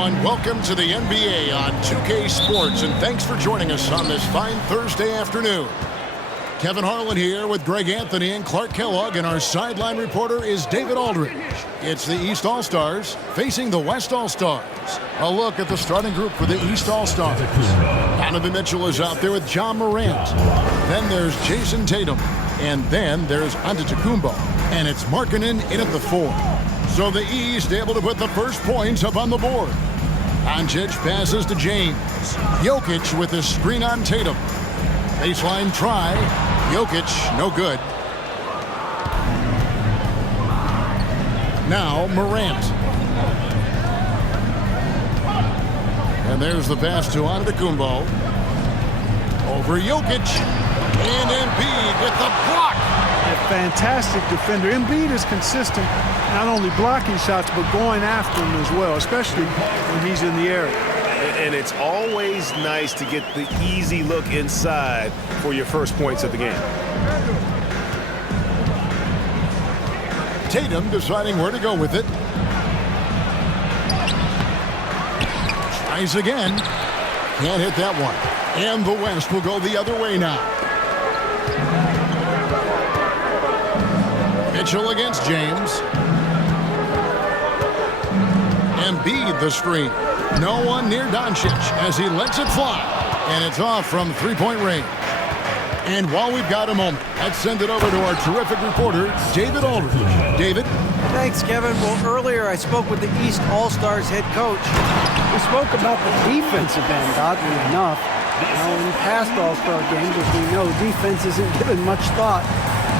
everyone. Welcome to the NBA on 2K Sports, and thanks for joining us on this fine Thursday afternoon. Kevin Harlan here with Greg Anthony and Clark Kellogg, and our sideline reporter is David Aldridge. It's the East All-Stars facing the West All-Stars. A look at the starting group for the East All-Stars. Donovan Mitchell is out there with Ja Morant. Then there's Jayson Tatum. And then there's Antetokounmpo. And it's Markkanen in at the 4. So the East able to put the first points up on the board. Doncic passes to James. Jokic with a screen on Tatum. Baseline try. Jokic, no good. Now Morant. And there's the pass to Antetokounmpo. Over Jokic. And Embiid with the block. A fantastic defender. Embiid is consistent, not only blocking shots, but going after them as well, especially when he's in the area. And it's always nice to get the easy look inside for your first points of the game. Tatum deciding where to go with it. Tries again. Can't hit that one. And the West will go the other way now. Mitchell against James. Embiid the screen. No one near Doncic as he lets it fly. And it's off from three-point range. And while we've got a moment, let's send it over to our terrific reporter, David Aldridge. David? Thanks, Kevin. Well, earlier I spoke with the East All-Stars head coach. We spoke about the defensive end, oddly enough. Now, in past All-Star games, as we know, defense isn't given much thought.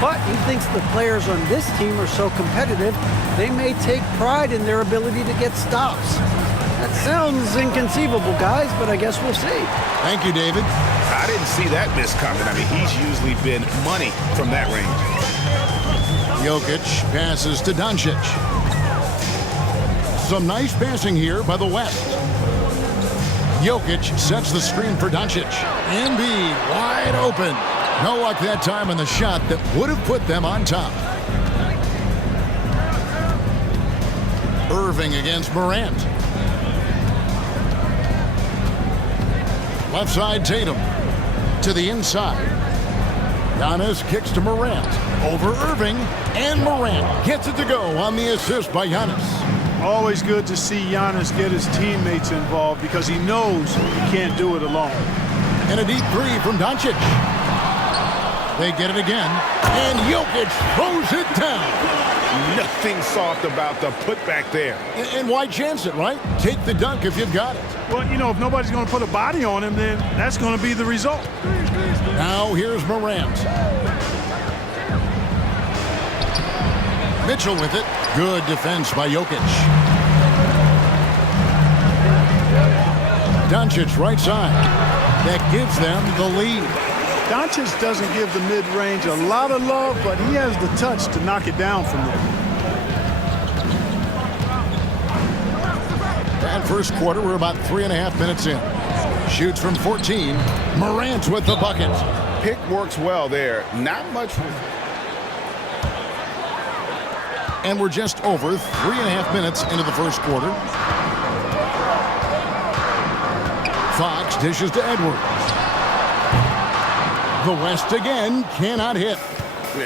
But he thinks the players on this team are so competitive, they may take pride in their ability to get stops. That sounds inconceivable, guys, but I guess we'll see. Thank you, David. I didn't see that miss coming. I mean, he's usually been money from that range. Jokic passes to Doncic. Some nice passing here by the West. Jokic sets the screen for Doncic. Embiid wide open. No luck that time on the shot that would have put them on top. Irving against Morant. Left side Tatum. To the inside. Giannis kicks to Morant. Over Irving. And Morant gets it to go on the assist by Giannis. Always good to see Giannis get his teammates involved because he knows he can't do it alone. And a deep three from Doncic. They get it again, and Jokic throws it down. Nothing soft about the putback there. And why chance it, right? Take the dunk if you've got it. Well, you know, if nobody's going to put a body on him, then that's going to be the result. Now here's Morant. Mitchell with it. Good defense by Jokic. Doncic right side. That gives them the lead. Doncic doesn't give the mid-range a lot of love, but he has the touch to knock it down from there. And first quarter, we're about 3.5 minutes in. Shoots from 14. Morant with the bucket. Pick works well there. Not much. And we're just over 3.5 minutes into the first quarter. Fox dishes to Edwards. The West again cannot hit.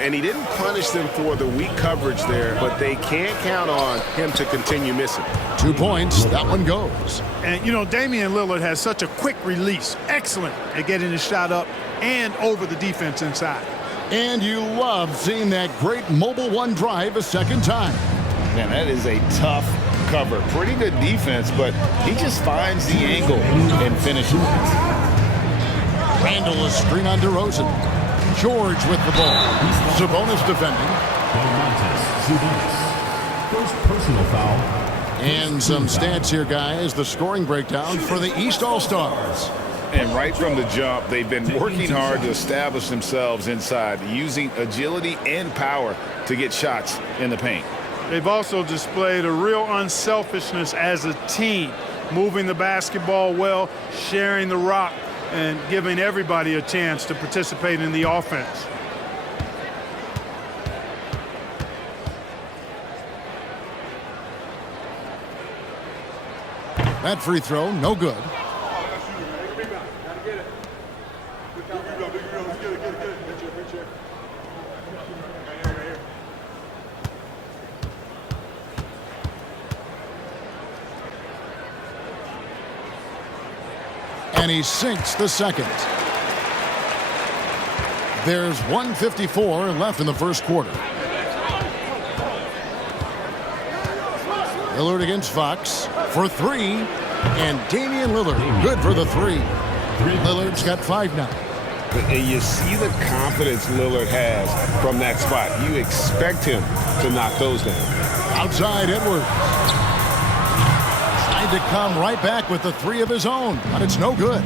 And he didn't punish them for the weak coverage there, but they can't count on him to continue missing. 2 points. That one goes. And, you know, Damian Lillard has such a quick release. Excellent at getting his shot up and over the defense inside. And you love seeing that great mobile one drive a second time. Man, that is a tough cover. Pretty good defense, but he just finds the angle and finishes. Randall is screen on DeRozan. George with the ball. Sabonis defending. First personal foul. And some stats here, guys. The scoring breakdown for the East All-Stars. And right from the jump, they've been working hard to establish themselves inside, using agility and power to get shots in the paint. They've also displayed a real unselfishness as a team, moving the basketball well, sharing the rock, and giving everybody a chance to participate in the offense. That free throw, no good. And he sinks the second. There's 1:54 left in the first quarter. Lillard against Fox for three. And Damian Lillard, good for the three. Lillard's got 5 now. And you see the confidence Lillard has from that spot. You expect him to knock those down. Outside Edwards. Tried to come right back with the three of his own, but it's no good.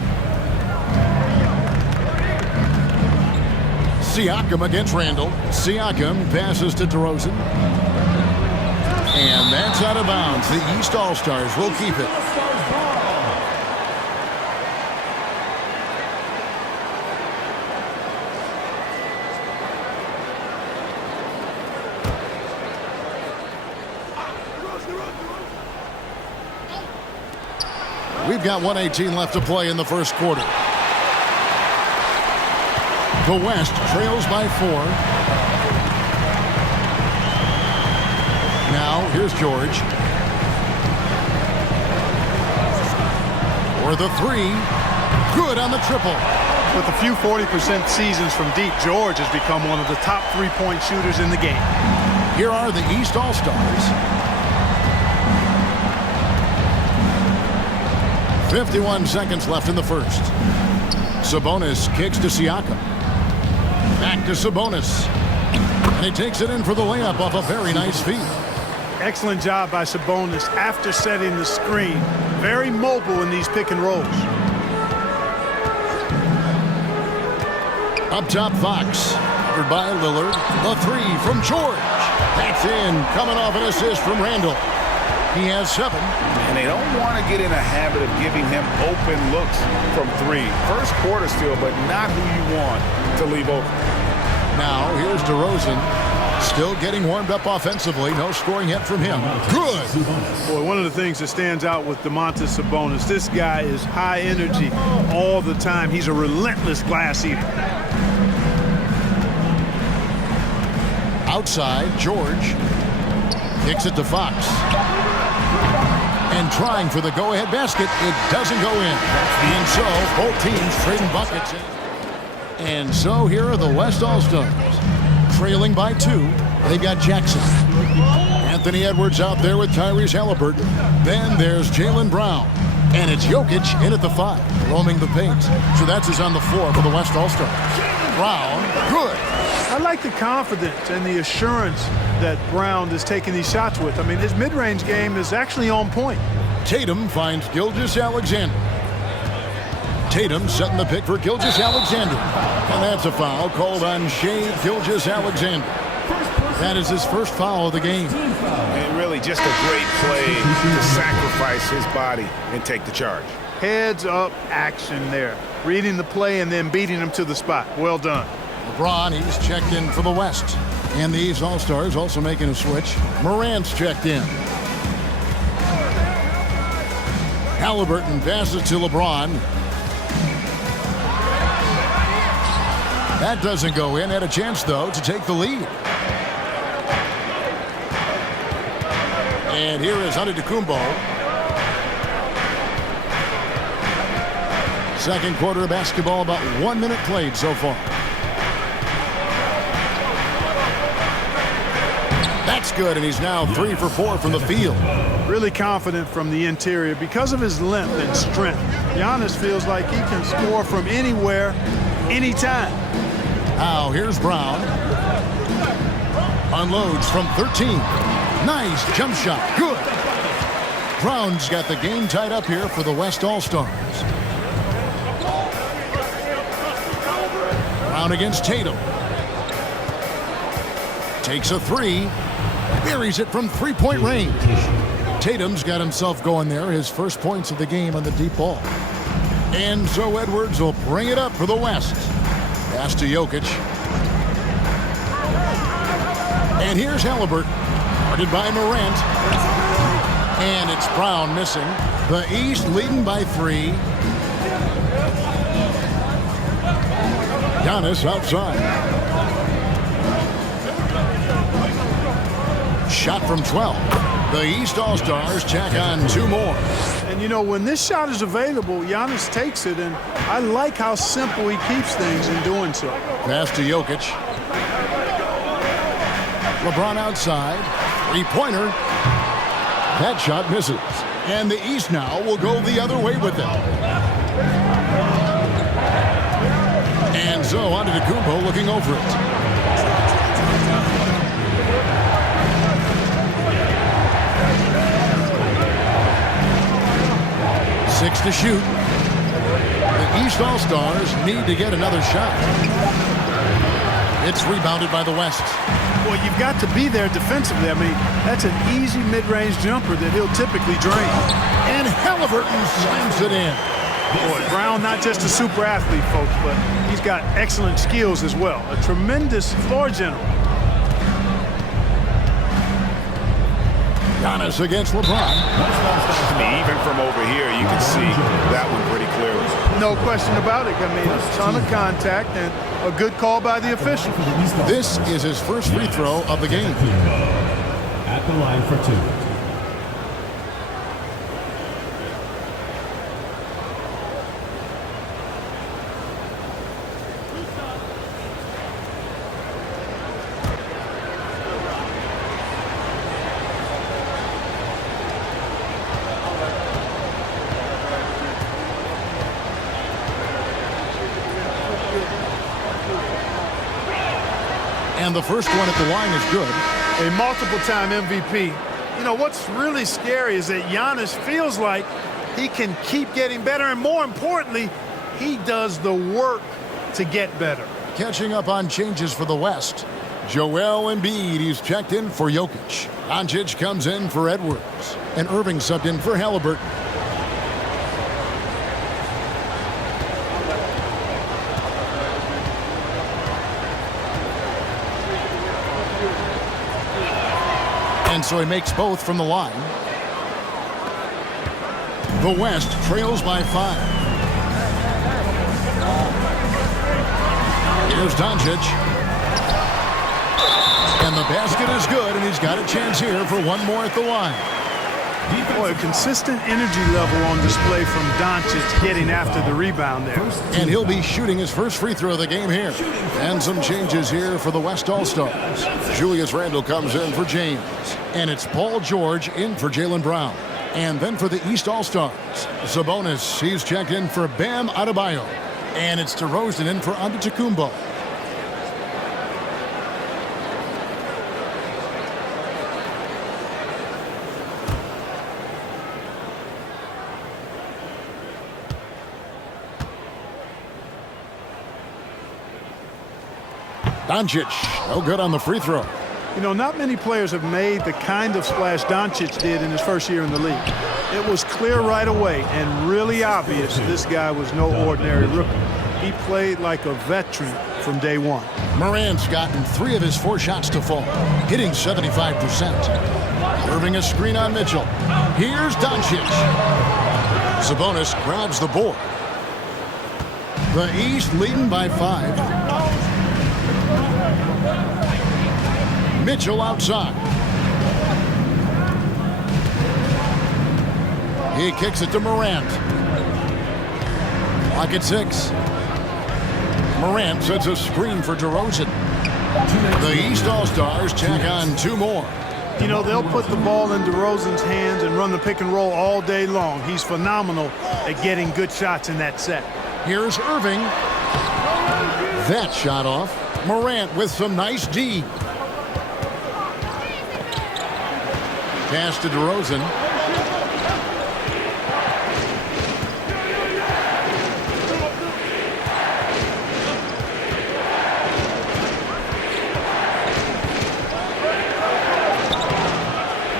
Siakam against Randall. Siakam passes to DeRozan. And that's out of bounds. The East All-Stars will keep it. We've got 1:18 left to play in the first quarter. The West trails by 4. Now, here's George. For the three. Good on the triple. With a few 40% seasons from deep, George has become one of the top three-point shooters in the game. Here are the East All-Stars. 51 seconds left in the first. Sabonis kicks to Siakam. Back to Sabonis. And he takes it in for the layup off a very nice feed. Excellent job by Sabonis after setting the screen. Very mobile in these pick and rolls. Up top, Fox. Covered by Lillard. The three from George. That's in. Coming off an assist from Randall. He has 7. And they don't want to get in a habit of giving him open looks from 3. First quarter still, but not who you want to leave open. Now, here's DeRozan. Still getting warmed up offensively. No scoring yet from him. Good. Boy, one of the things that stands out with Domantas Sabonis, this guy is high energy all the time. He's a relentless glass eater. Outside, George kicks it to Fox. And trying for the go-ahead basket, it doesn't go in. And so, both teams trading buckets. And so, here are the West All-Stars. Trailing by 2, they've got Jackson. Anthony Edwards out there with Tyrese Halliburton. Then there's Jaylen Brown. And it's Jokic in at the 5, roaming the paint. So that's his on the floor for the West All-Stars. Brown, good. I like the confidence and the assurance that Brown is taking these shots with. I mean, his mid-range game is actually on point. Tatum finds Gilgeous-Alexander. Tatum setting the pick for Gilgeous-Alexander. And that's a foul called on Shai Gilgeous-Alexander. That is his first foul of the game. And really just a great play to sacrifice his body and take the charge. Heads-up action there. Reading the play and then beating him to the spot. Well done. LeBron, he's checked in for the West. And these All-Stars also making a switch. Morant's checked in. Halliburton passes to LeBron. That doesn't go in. Had a chance, though, to take the lead. And here is Antetokounmpo. Second quarter of basketball, about 1 minute played so far. That's good, and he's now 3 for 4 from the field. Really confident from the interior because of his length and strength. Giannis feels like he can score from anywhere, anytime. Now here's Brown. Unloads from 13. Nice jump shot. Good. Brown's got the game tied up here for the West All-Stars. Brown against Tatum. Takes a 3. Buries it from 3-point range. Tatum's got himself going there. His first points of the game on the deep ball. And so Edwards will bring it up for the West. Pass to Jokic. And here's Halliburton. Guarded by Morant. And it's Brown missing. The East leading by 3. Giannis outside. Shot from 12. The East All-Stars check on 2 more. And, you know, when this shot is available, Giannis takes it, and I like how simple he keeps things in doing so. Pass to Jokic. LeBron outside. 3-pointer. That shot misses. And the East now will go the other way with it. And so Antetokounmpo looking over it. Six to shoot. The East All-Stars need to get another shot. It's rebounded by the West. Well, you've got to be there defensively. I mean, that's an easy mid-range jumper that he'll typically drain. And Halliburton slams it in. Boy, Brown, not just a super athlete, folks, but he's got excellent skills as well. A tremendous floor general. Giannis against LeBron. Even from over here, you can see that one pretty clearly. No question about it. I mean, a ton of contact and a good call by the official. This is his first free throw of the game. At the line for 2. And the first one at the line is good. A multiple-time MVP. You know, what's really scary is that Giannis feels like he can keep getting better, and more importantly, he does the work to get better. Catching up on changes for the West. Joel Embiid, he's checked in for Jokic. Doncic comes in for Edwards. And Irving subbed in for Halliburton. And so he makes both from the line. The West trails by 5. Here's Doncic. And the basket is good, and he's got a chance here for one more at the line. Boy, a consistent energy level on display from Doncic getting after the rebound there. And he'll be shooting his first free throw of the game here. And some changes here for the West All-Stars. Julius Randle comes in for James. And it's Paul George in for Jaylen Brown. And then for the East All-Stars, Sabonis, he's checked in for Bam Adebayo. And it's DeRozan in for Antetokounmpo. Doncic, no good on the free throw. You know, not many players have made the kind of splash Doncic did in his first year in the league. It was clear right away and really obvious this guy was no ordinary rookie. He played like a veteran from day one. Morant's gotten 3 of his 4 shots to fall, hitting 75%. Irving a screen on Mitchell. Here's Doncic. Sabonis grabs the board. The East leading by 5. Mitchell outside. He kicks it to Morant. Clock at 6. Morant sets a screen for DeRozan. The East All-Stars check on 2 more. You know, they'll put the ball in DeRozan's hands and run the pick and roll all day long. He's phenomenal at getting good shots in that set. Here's Irving. That shot off. Morant with some nice D. Pass to DeRozan.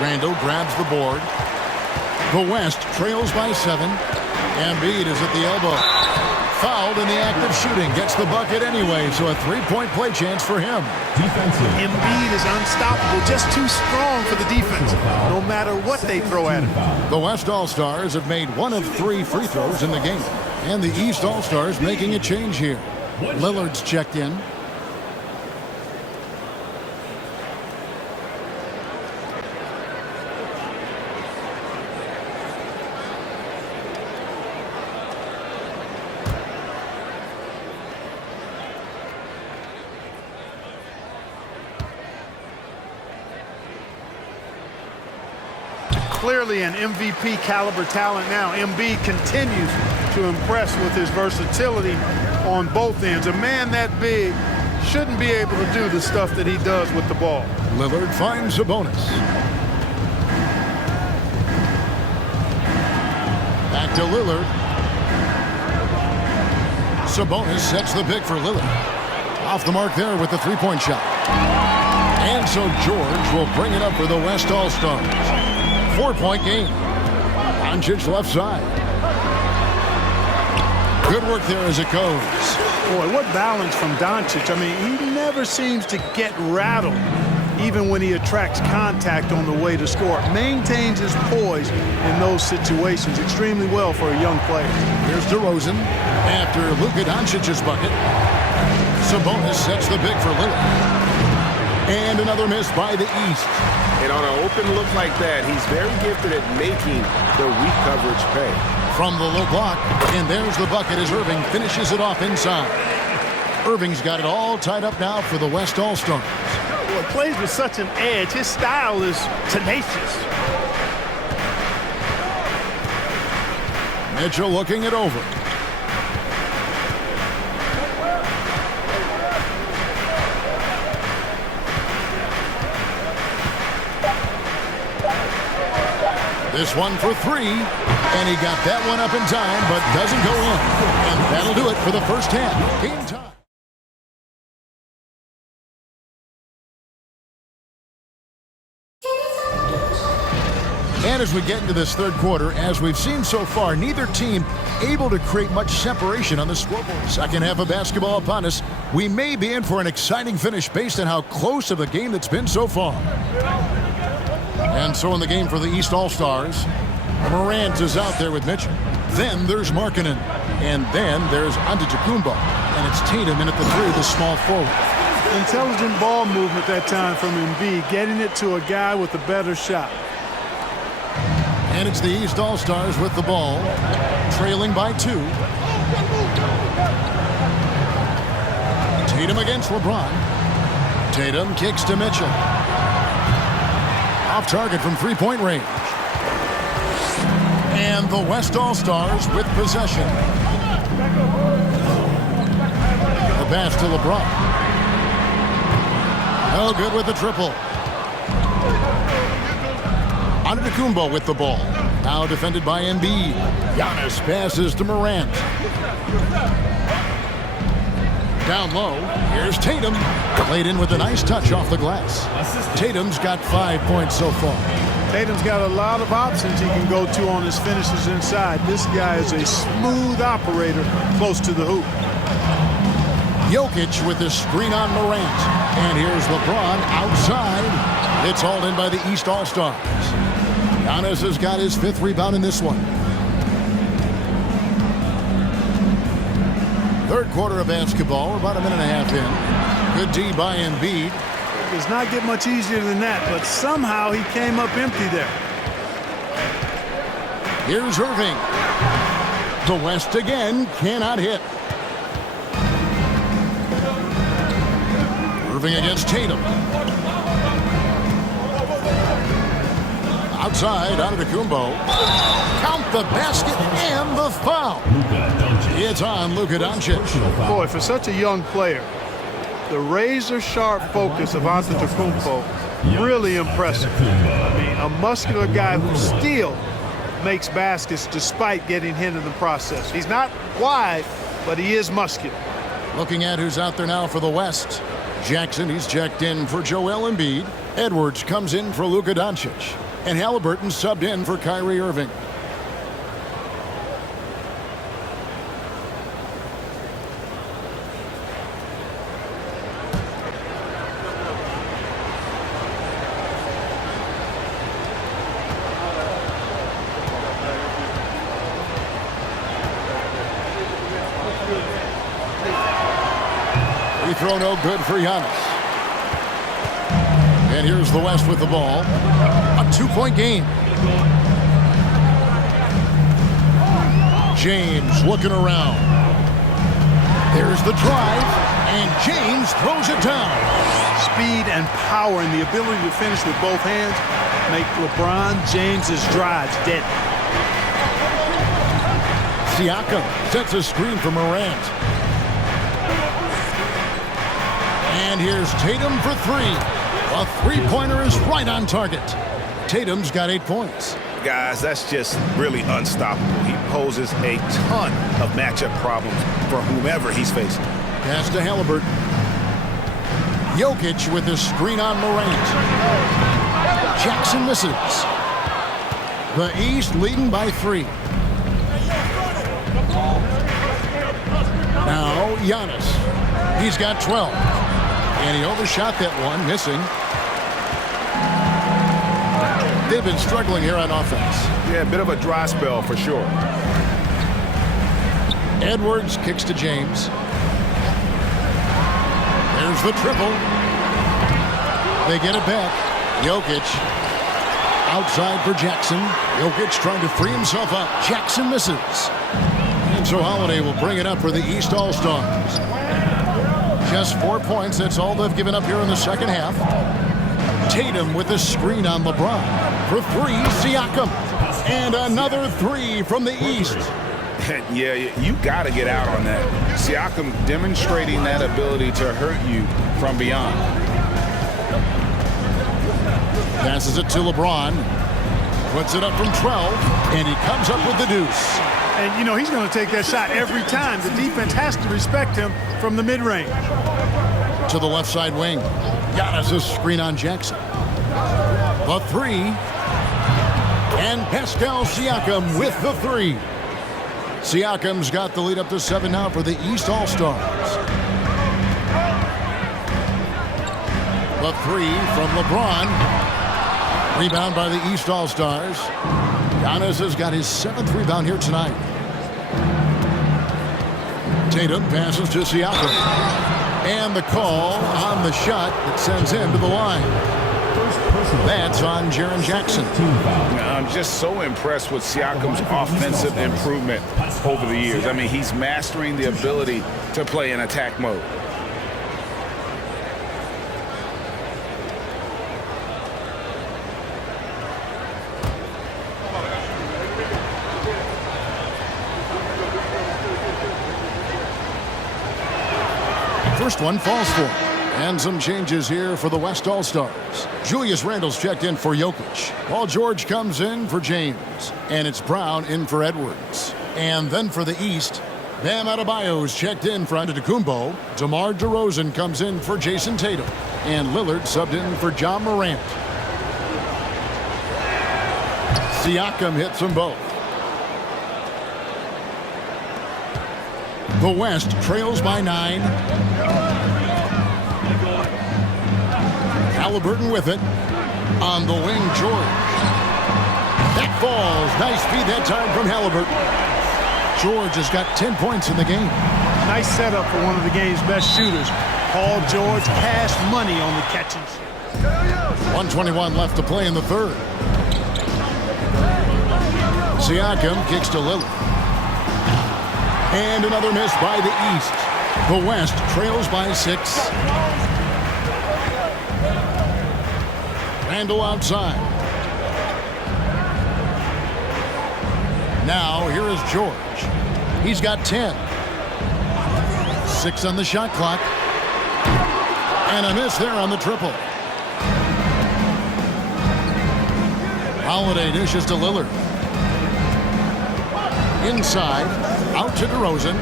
Randle grabs the board. The West trails by 7. Embiid is at the elbow. fouled in the act of shooting. Gets the bucket anyway, so a three-point play chance for him. Defensive. Embiid is unstoppable, just too strong for the defense, no matter what they throw at him. The West All-Stars have made 1 of 3 free throws in the game. And the East All-Stars making a change here. Lillard's checked in. Clearly an MVP caliber talent now. Embiid continues to impress with his versatility on both ends. A man that big shouldn't be able to do the stuff that he does with the ball. Lillard finds a bonus. Back to Lillard. Sabonis sets the pick for Lillard. Off the mark there with the three-point shot. And so George will bring it up for the West All-Stars. 4-point game. Doncic left side. Good work there as it goes. Boy, what balance from Doncic. I mean, he never seems to get rattled, even when he attracts contact on the way to score. Maintains his poise in those situations extremely well for a young player. Here's DeRozan after Luka Doncic's bucket. Sabonis sets the pick for Lillard. And another miss by the East. And on an open look like that, he's very gifted at making the weak coverage pay. From the low block, and there's the bucket as Irving finishes it off inside. Irving's got it all tied up now for the West All-Stars. Well, he plays with such an edge. His style is tenacious. Mitchell looking it over. This one for 3, and he got that one up in time, but doesn't go in. And that'll do it for the first half. Game time. And as we get into this third quarter, as we've seen so far, neither team able to create much separation on the scoreboard. Second half of basketball upon us. We may be in for an exciting finish based on how close of a game that's been so far. And so in the game for the East All-Stars, Morant is out there with Mitchell. Then there's Markkanen. And then there's Antetokounmpo. And it's Tatum in at the 3, the small forward. Intelligent ball movement that time from Embiid, getting it to a guy with a better shot. And it's the East All-Stars with the ball, trailing by 2. Tatum against LeBron. Tatum kicks to Mitchell. Off target from three-point range. And the West All-Stars with possession. The pass to LeBron. No good with the triple. Antetokounmpo with the ball. Now defended by Embiid. Giannis passes to Morant. Down low, here's Tatum. Played in with a nice touch off the glass. Tatum's got 5 points so far. Tatum's got a lot of options he can go to on his finishes inside. This guy is a smooth operator close to the hoop. Jokic with the screen on Morant. And here's LeBron outside. It's hauled in by the East All-Stars. Giannis has got his 5th rebound in this one. Third quarter of basketball. We're about a minute and a half in. Good D by Embiid. It does not get much easier than that, but somehow he came up empty there. Here's Irving. The West again cannot hit. Irving against Tatum. Outside, Antetokounmpo. Count the basket and the foul. It's on Luka Doncic. Boy, for such a young player, the razor-sharp focus of Antetokounmpo, really impressive. I mean, a muscular guy who still makes baskets despite getting hit in the process. He's not wide, but he is muscular. Looking at who's out there now for the West. Jackson, he's checked in for Joel Embiid. Edwards comes in for Luka Doncic. And Halliburton subbed in for Kyrie Irving. throw no good for Giannis. And here's the West with the ball. A 2-point game. James looking around. There's the drive, and James throws it down. Speed and power and the ability to finish with both hands make LeBron James's drives deadly. Siakam sets a screen for Morant. And here's Tatum for three. A three-pointer is right on target. Tatum's got 8 points. Guys, that's just really unstoppable. He poses a ton of matchup problems for whomever he's facing. Pass to Halliburton. Jokic with his screen on Morant. Jackson misses. The East leading by 3. Now Giannis. He's got 12. And he overshot that one, missing. They've been struggling here on offense. Yeah, a bit of a dry spell for sure. Edwards kicks to James. There's the triple. They get it back. Jokic outside for Jackson. Jokic trying to free himself up. Jackson misses. And so Holiday will bring it up for the East All-Stars. Just 4 points. That's all they've given up here in the second half. Tatum with a screen on LeBron. For 3, Siakam. And another 3 from the East. Yeah, you got to get out on that. Siakam demonstrating that ability to hurt you from beyond. Passes it to LeBron. Puts it up from 12. And he comes up with the deuce. And, you know, he's going to take that shot every time. The defense has to respect him from the mid-range. To the left side wing. Giannis' screen on Jackson. The 3. And Pascal Siakam with the 3. Siakam's got the lead up to 7 now for the East All-Stars. The 3 from LeBron. Rebound by the East All-Stars. Giannis has got his 7th rebound here tonight. Tatum passes to Siakam. And the call on the shot that sends him to the line. That's on Jaren Jackson. I'm just so impressed with Siakam's offensive improvement over the years. I mean, he's mastering the ability to play in attack mode. First one falls for him. And some changes here for the West All-Stars. Julius Randle's checked in for Jokic. Paul George comes in for James. And it's Brown in for Edwards. And then for the East, Bam Adebayo's checked in for Antetokounmpo. DeMar DeRozan comes in for Jayson Tatum. And Lillard subbed in for John Morant. Siakam hits them both. The West trails by 9. Halliburton with it. On the wing, George. That falls. Nice feed that time from Halliburton. George has got 10 points in the game. Nice setup for one of the game's best shooters. Paul George, cash money on the catches. 1:21 left to play in the third. Siakam kicks to Lillard. And another miss by the East. The West trails by 6. Randle outside. Now here is George. He's got 10. 6 on the shot clock. And a miss there on the triple. Holiday dishes to Lillard. Inside, out to DeRozan.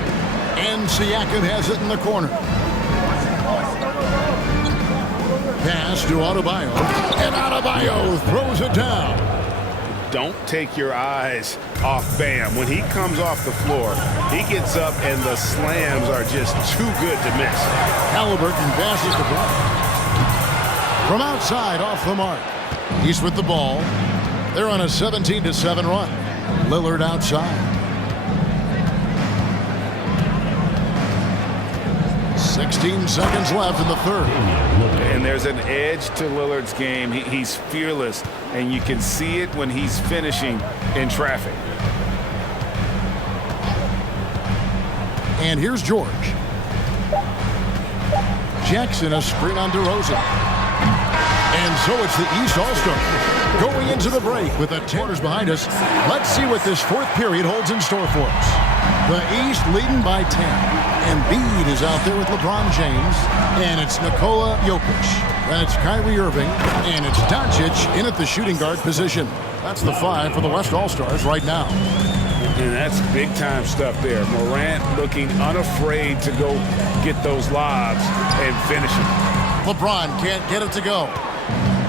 And Siakam has it in the corner. Pass to Adebayo. And Adebayo throws it down. Don't take your eyes off Bam. When he comes off the floor, he gets up and the slams are just too good to miss. Halliburton passes to Brown. From outside, off the mark. He's with the ball. They're on a 17-7 run. Lillard outside. 16 seconds left in the third. And there's an edge to Lillard's game. He's fearless, and you can see it when he's finishing in traffic. And here's George. Jackson, a screen on DeRozan. And so it's the East All-Star. Going into the break with the quarters behind us, let's see what this fourth period holds in store for us. The East leading by 10. Embiid is out there with LeBron James. And it's Nikola, Jokic. That's Kyrie, Irving. And it's Doncic in at the shooting guard position. That's the 5 for the West All-Stars right now. And that's big-time stuff there. Morant looking unafraid to go get those lobs and finish it. LeBron can't get it to go.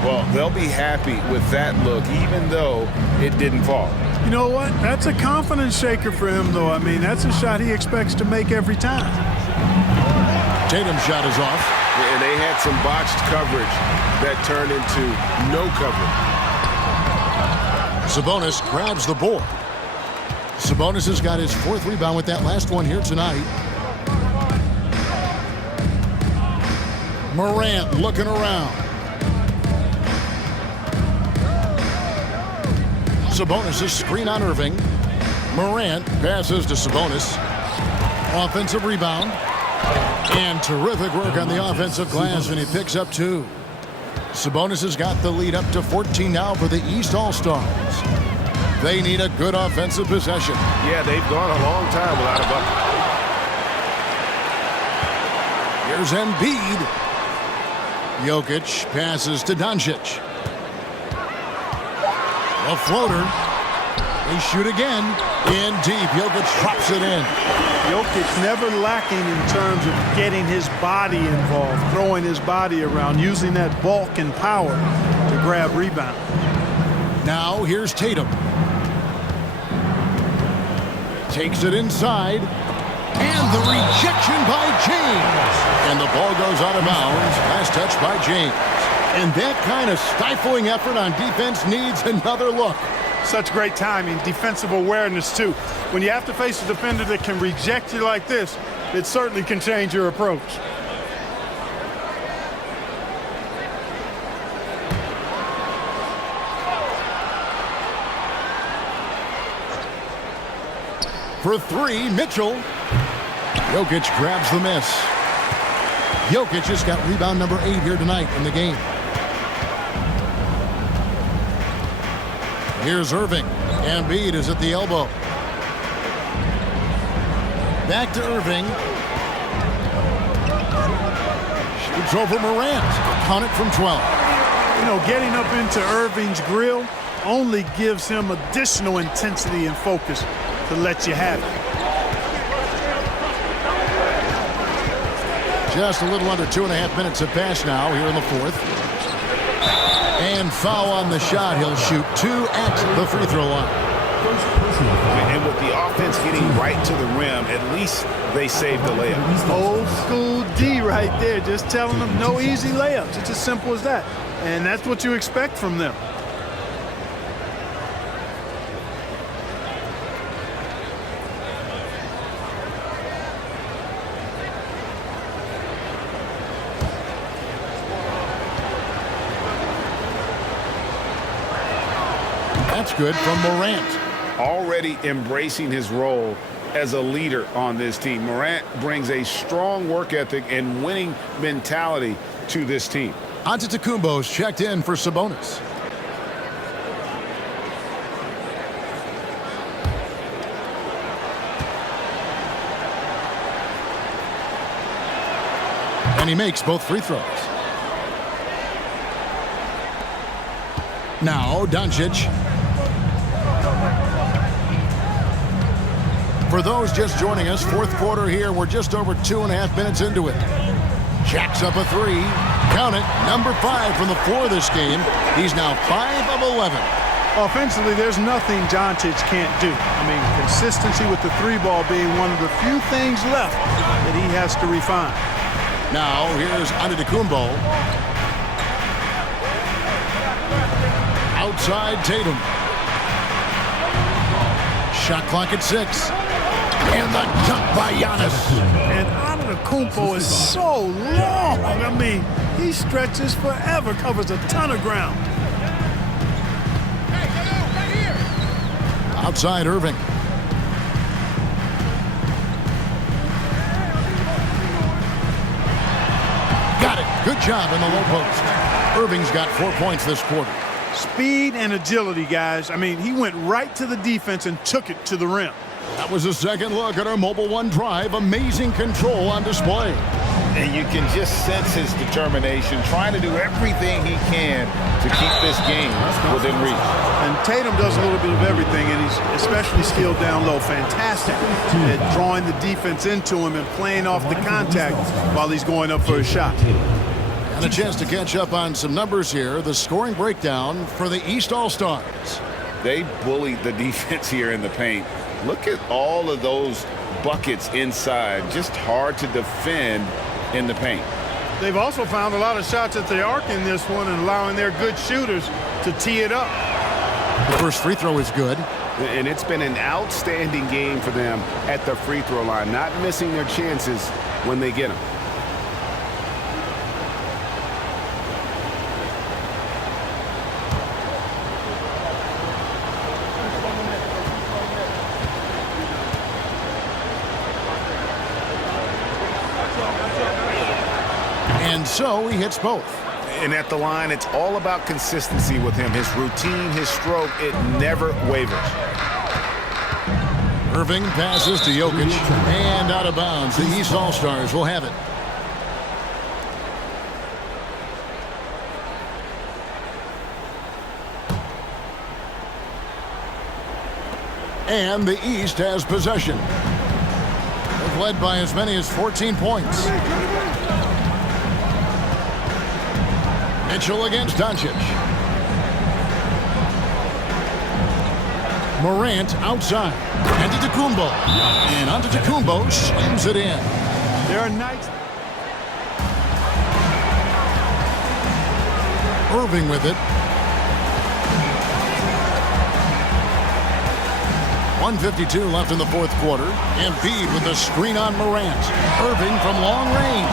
Well, they'll be happy with that look, even though it didn't fall. You know what? That's a confidence shaker for him, though. I mean, that's a shot he expects to make every time. Tatum's shot is off. And they had some botched coverage that turned into no coverage. Sabonis grabs the board. Sabonis has got his 4th rebound with that last one here tonight. Morant looking around. Sabonis' screen on Irving. Morant passes to Sabonis. Offensive rebound. And terrific work on the offensive glass, and he picks up 2. Sabonis has got the lead up to 14 now for the East All-Stars. They need a good offensive possession. Yeah, they've gone a long time without a bucket. Here's Embiid. Jokic passes to Doncic. A floater. They shoot again. In deep. Jokic drops it in. Jokic never lacking in terms of getting his body involved, throwing his body around, using that bulk and power to grab rebound. Now here's Tatum. Takes it inside. And the rejection by James. And the ball goes out of bounds. Last touch by James. And that kind of stifling effort on defense needs another look. Such great timing, defensive awareness, too. When you have to face a defender that can reject you like this, it certainly can change your approach. For 3, Mitchell. Jokic grabs the miss. Jokic has got rebound number 8 here tonight in the game. Here's Irving. Embiid is at the elbow. Back to Irving. Shoots over Morant. Count it from 12. You know, getting up into Irving's grill only gives him additional intensity and focus to let you have it. Just a little under 2.5 minutes have passed now here in the 4th. And foul on the shot. He'll shoot 2 at the free throw line. And with the offense getting right to the rim, at least they saved the layup. Old school D right there, just telling them no easy layups. It's as simple as that. And that's what you expect from them. That's good from Morant. Already embracing his role as a leader on this team. Morant brings a strong work ethic and winning mentality to this team. Antetokounmpo's checked in for Sabonis. And he makes both free throws. Now Doncic. For those just joining us, 4th quarter here. We're just over 2.5 minutes into it. Jacks up a 3. Count it. Number 5 from the floor this game. He's now 5 of 11. Offensively, there's nothing Doncic can't do. I mean, consistency with the 3-ball being one of the few things left that he has to refine. Now here's Antetokounmpo. Outside Tatum. Shot clock at 6. And the dunk by Giannis. And Antetokounmpo is so long. I mean, he stretches forever, covers a ton of ground. Outside Irving. Got it. Good job in the low post. Irving's got 4 points this quarter. Speed and agility, guys. I mean, he went right to the defense and took it to the rim. That was a second look at our Mobile One drive. Amazing control on display. And you can just sense his determination, trying to do everything he can to keep this game within reach. And Tatum does a little bit of everything, and he's especially skilled down low. Fantastic at drawing the defense into him and playing off the contact while he's going up for a shot. And a chance to catch up on some numbers here. The scoring breakdown for the East All-Stars. They bullied the defense here in the paint. Look at all of those buckets inside. Just hard to defend in the paint. They've also found a lot of shots at the arc in this one and allowing their good shooters to tee it up. The first free throw is good. And it's been an outstanding game for them at the free throw line, not missing their chances when they get them. And so he hits both. And at the line, it's all about consistency with him. His routine, his stroke, it never wavers. Irving passes to Jokic and out of bounds. The East All-Stars will have it. And the East has possession. They've led by as many as 14 points. Mitchell against Doncic. Morant outside. Antetokounmpo. And Antetokounmpo slams it in. There are nights. Irving with it. 1:52 left in the fourth quarter. Embiid with the screen on Morant. Irving from long range.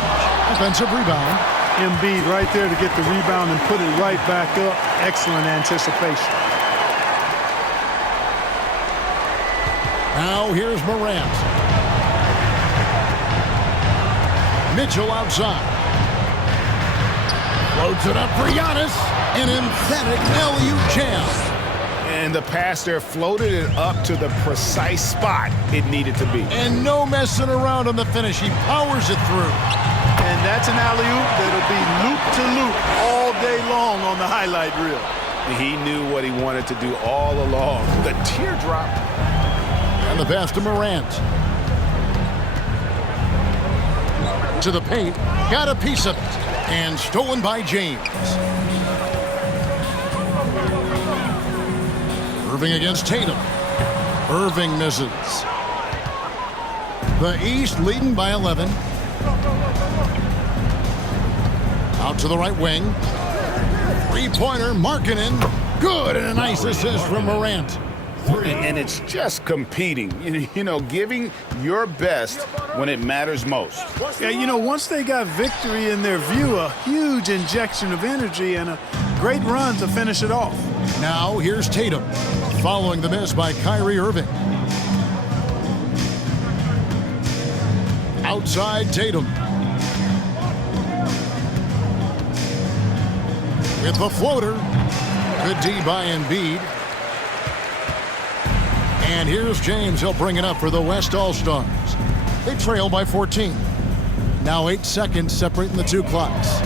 Offensive rebound. Embiid right there to get the rebound and put it right back up. Excellent anticipation. Now here's Morant. Mitchell outside. Floats it up for Giannis. An emphatic alley-oop jam. And the pass there floated it up to the precise spot it needed to be. And no messing around on the finish. He powers it through. And that's an alley-oop that'll be loop-to-loop all day long on the highlight reel. He knew what he wanted to do all along. The teardrop. And the pass to Morant. To the paint. Got a piece of it. And stolen by James. Irving against Tatum. Irving misses. The East leading by 11. Out to the right wing. Three-pointer, Markkanen. Good, and a nice assist from Morant. And it's just competing, you know, giving your best when it matters most. Yeah, you know, once they got victory in their view, a huge injection of energy and a great run to finish it off. Now here's Tatum, following the miss by Kyrie Irving. Outside Tatum. With the floater. Good D by Embiid. And here's James. He'll bring it up for the West All-Stars. They trail by 14. Now 8 seconds separating the two clocks.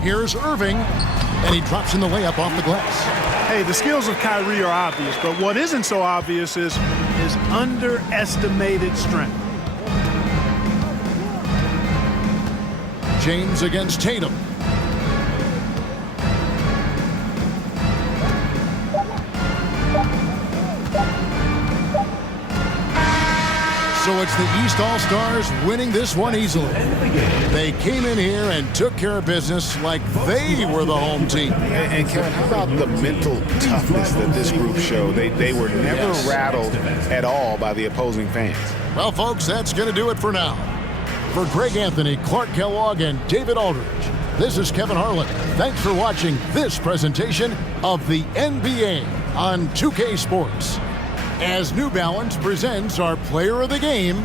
Here's Irving. And he drops in the layup off the glass. Hey, the skills of Kyrie are obvious, but what isn't so obvious is his underestimated strength. James against Tatum. So it's the East All-Stars winning this one easily. They came in here and took care of business like they were the home team. And Kevin, how about the mental toughness that this group showed? They were never rattled at all by the opposing fans. Well, folks, that's going to do it for now. For Greg Anthony, Clark Kellogg, and David Aldridge, this is Kevin Harlan. Thanks for watching this presentation of the NBA on 2K Sports. As New Balance presents our player of the game,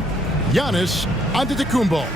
Giannis Antetokounmpo.